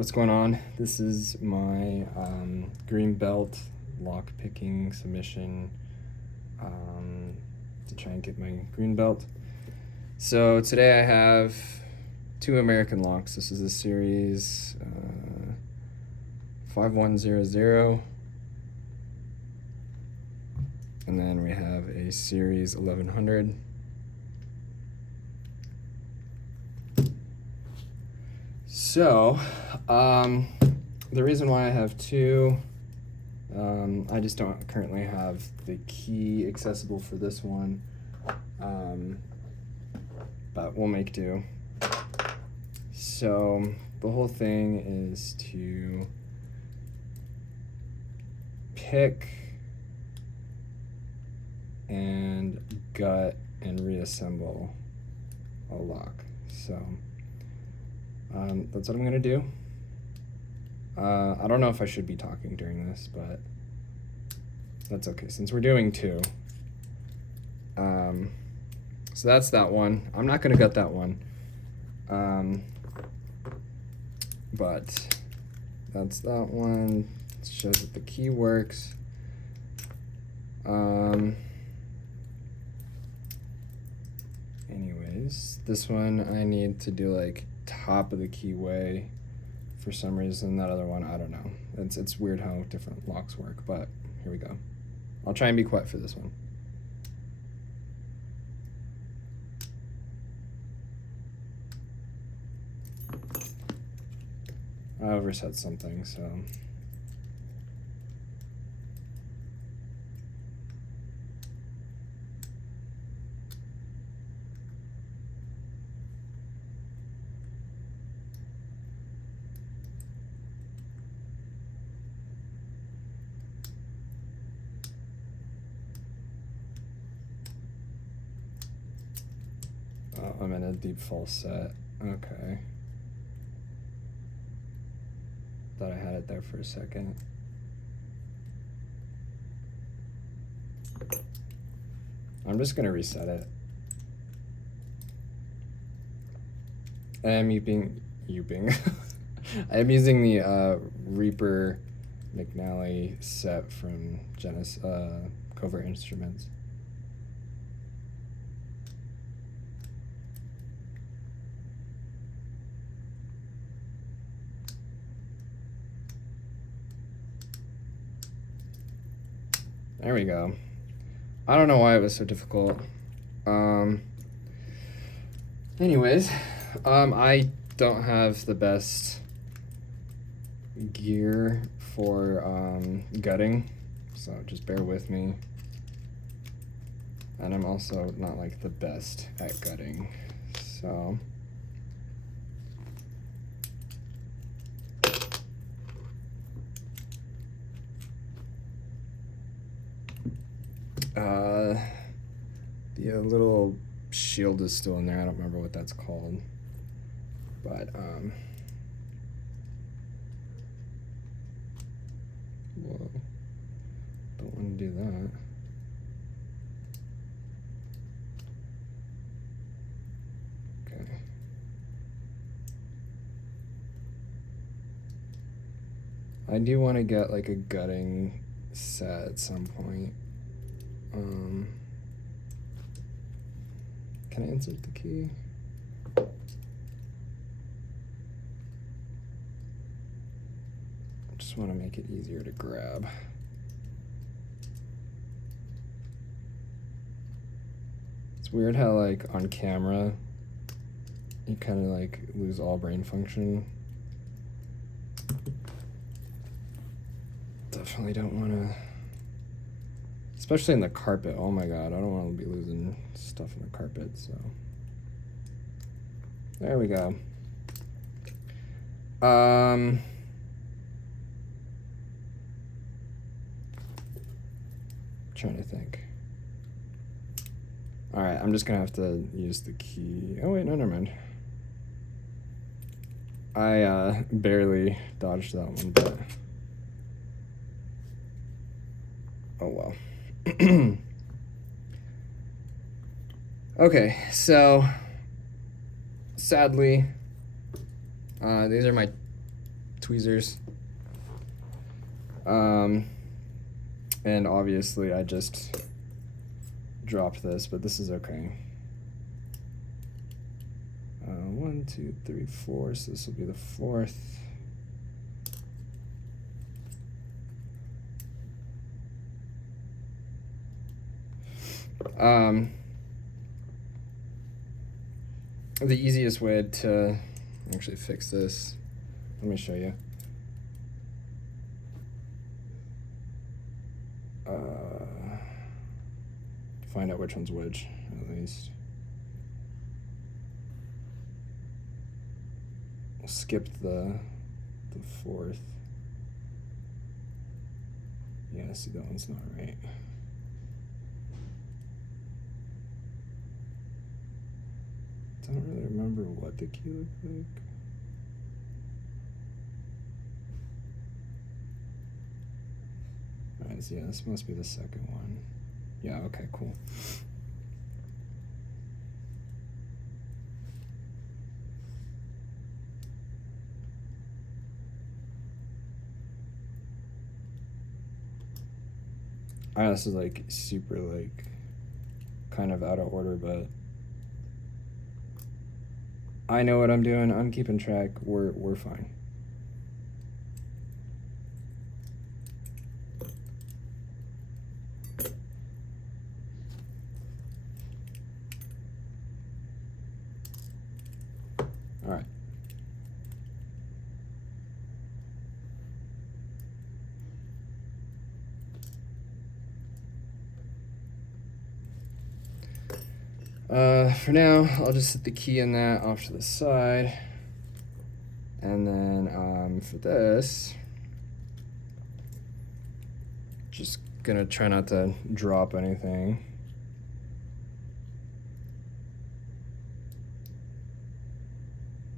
what's going on? This is my green belt lock picking submission to try and get my green belt. So today I have 2 American locks. This is a series 5100, and then we have a series 1100. So, the reason why I have 2, I just don't currently have the key accessible for this one, but we'll make do. So, the whole thing is to pick and gut and reassemble a lock. So, that's what I'm gonna do. I don't know if I should be talking during this, but that's okay since we're doing 2. So that's that one. I'm not gonna gut that one, but that's that one. It shows that the key works. Anyways, this one I need to do like top of the keyway for some reason. That other one, I don't know. It's weird how different locks work, but here we go. I'll try and be quiet for this one. I overset something, so I'm in a deep false set. Okay. Thought I had it there for a second. I'm just gonna reset it. I am I am using the Reaper McNally set from Covert Instruments. There we go. I don't know why it was so difficult. Anyways, I don't have the best gear for gutting, so just bear with me. And I'm also not like the best at gutting, so. The little shield is still in there. I don't remember what that's called, but whoa, don't want to do that. Okay. I do want to get like a gutting set at some point. Can I insert the key? I just want to make it easier to grab. It's weird how like on camera you kind of like lose all brain function. Definitely don't want to, especially in the carpet. Oh my god, I don't want to be losing stuff in the carpet, so. There we go. Trying to think. All right, I'm just gonna have to use the key. Oh wait, no, never mind. I barely dodged that one, but oh well. Okay, so sadly, these are my tweezers. And obviously I just dropped this, but this is okay. 1, 2, 3, 4, so this will be the fourth. The easiest way to actually fix this, let me show you. Find out which one's which, at least. Skip the fourth. Yeah, see, that one's not right. Don't really remember what the key looked like. Alright, so yeah, this must be the second one. Yeah, okay, cool. Alright, this is like super like kind of out of order, but I know what I'm doing. I'm keeping track. We're fine. All right. For now, I'll just set the key in that off to the side. And then for this, just gonna try not to drop anything.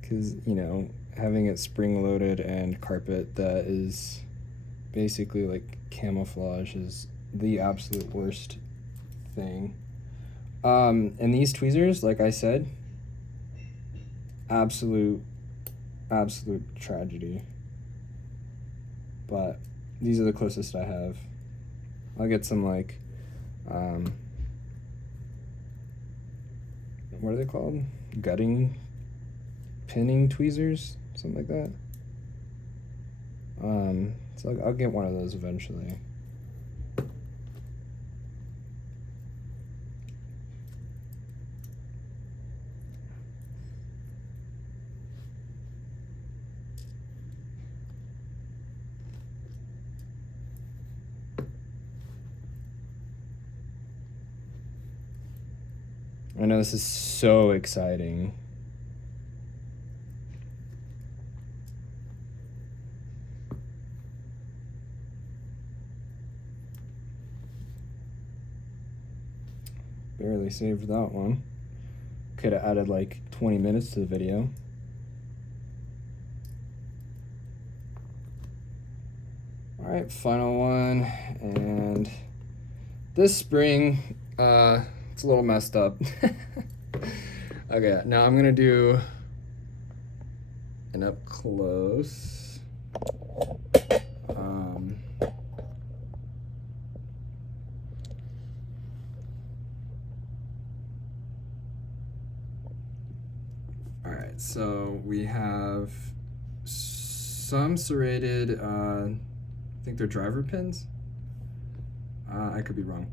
Because, you know, having it spring-loaded and carpet that is basically like camouflage is the absolute worst thing. And these tweezers, like I said, absolute tragedy. But these are the closest I have. I'll get some like, what are they called? Pinning tweezers, something like that. So I'll get one of those eventually. I know this is so exciting. Barely saved that one. Could have added like 20 minutes to the video. All right, final one. And this spring, it's a little messed up. Okay, now I'm gonna do an up close. All right, so we have some serrated, I think they're driver pins. I could be wrong.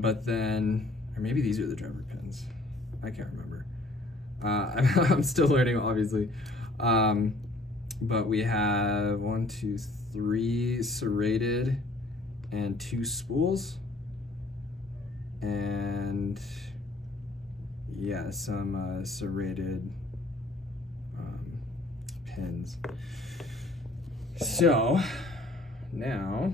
But then, or maybe these are the driver pins. I can't remember. I'm still learning, obviously. But we have 1, 2, 3 serrated and 2 spools. And yeah, some serrated pins. So now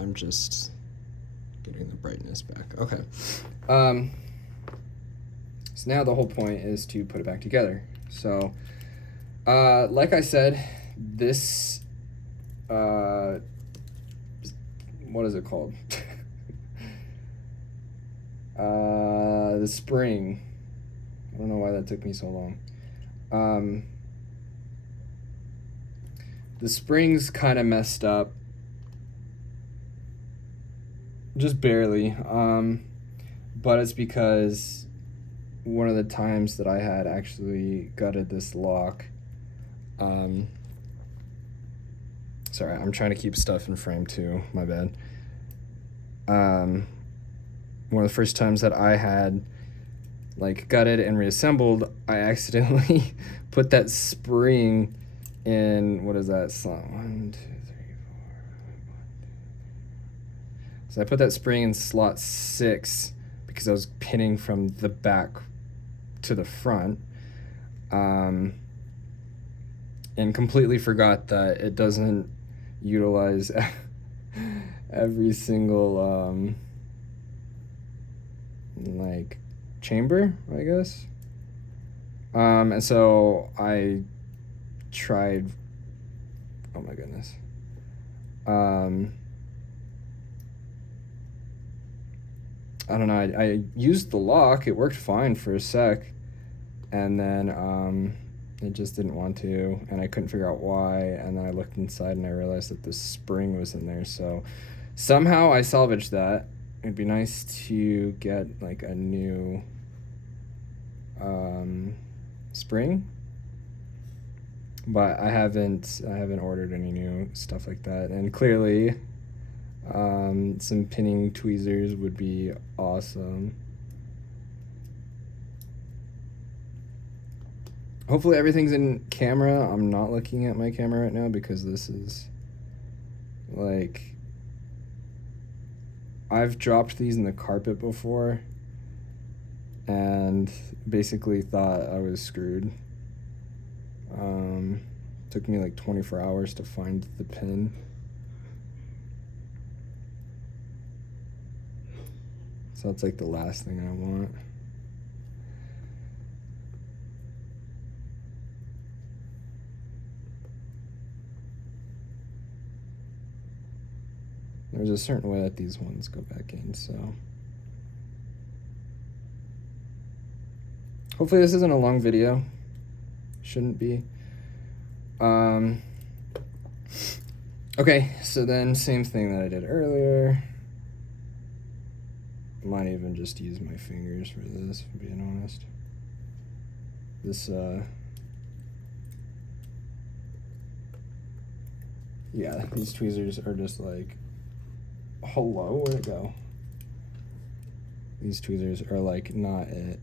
I'm just getting the brightness back. Okay. So So now the whole point is to put it back together. So, like I said, this, what is it called? The spring. I don't know why that took me so long. The spring's kind of messed up. Just barely. But it's because one of the times that I had actually gutted this lock, sorry, I'm trying to keep stuff in frame too, my bad. One of the first times that I had like gutted and reassembled, I accidentally put that spring in, what is that slot? 1, 2, 3, 4. So I put that spring in slot 6 because I was pinning from the back to the front, and completely forgot that it doesn't utilize every single like chamber, I guess. And so I tried, oh my goodness, I don't know, I used the lock, it worked fine for a sec, and then it just didn't want to, and I couldn't figure out why, and then I looked inside and I realized that the spring was in there, so somehow I salvaged that. It'd be nice to get like a new spring, but I haven't ordered any new stuff like that, and clearly some pinning tweezers would be awesome. Hopefully everything's in camera. I'm not looking at my camera right now because this is like, I've dropped these in the carpet before and basically thought I was screwed. Took me like 24 hours to find the pin. So that's like the last thing I want. There's a certain way that these ones go back in, so. Hopefully this isn't a long video. Shouldn't be. Okay, so then same thing that I did earlier. Might even just use my fingers for this, if I'm being honest. This, yeah, these tweezers are just like, hello, where'd it go? These tweezers are like not it.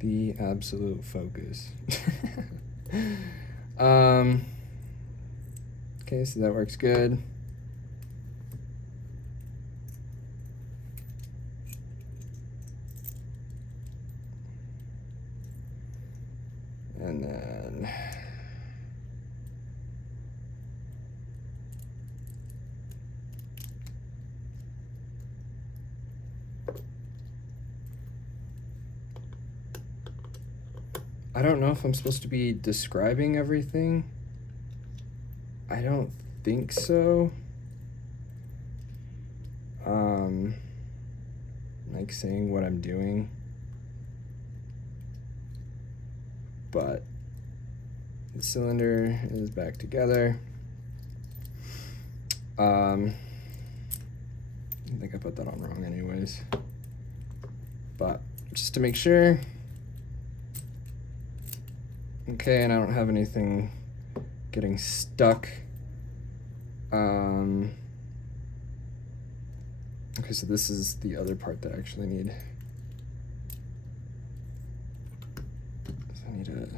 The absolute focus. Okay, so that works good. And then I don't know if I'm supposed to be describing everything. I don't think so. Like saying what I'm doing. But the cylinder is back together. I think I put that on wrong anyways. But just to make sure. Okay, and I don't have anything getting stuck. Okay, so this is the other part that I actually need. need to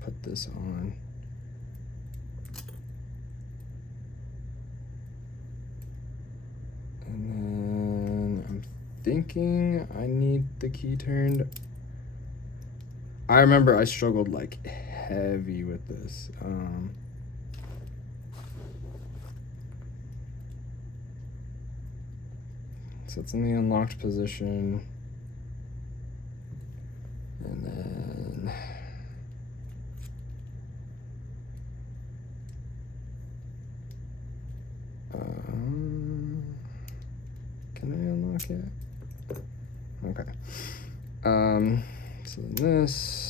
put this on. And then I'm thinking I need the key turned. I remember I struggled like heavy with this. So it's in the unlocked position. And then can I unlock it? Okay. So then this.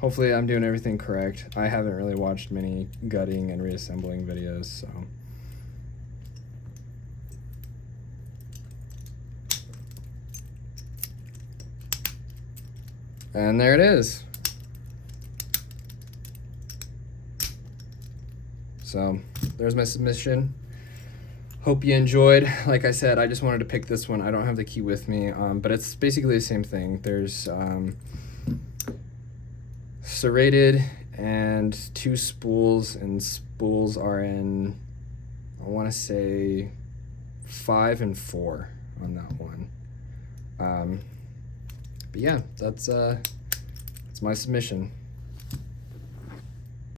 Hopefully I'm doing everything correct. I haven't really watched many gutting and reassembling videos, so. And there it is. So there's my submission. Hope you enjoyed. Like I said, I just wanted to pick this one. I don't have the key with me, but it's basically the same thing. There's serrated and 2 spools, and spools are in, I want to say 5 and 4 on that one. But yeah, that's my submission.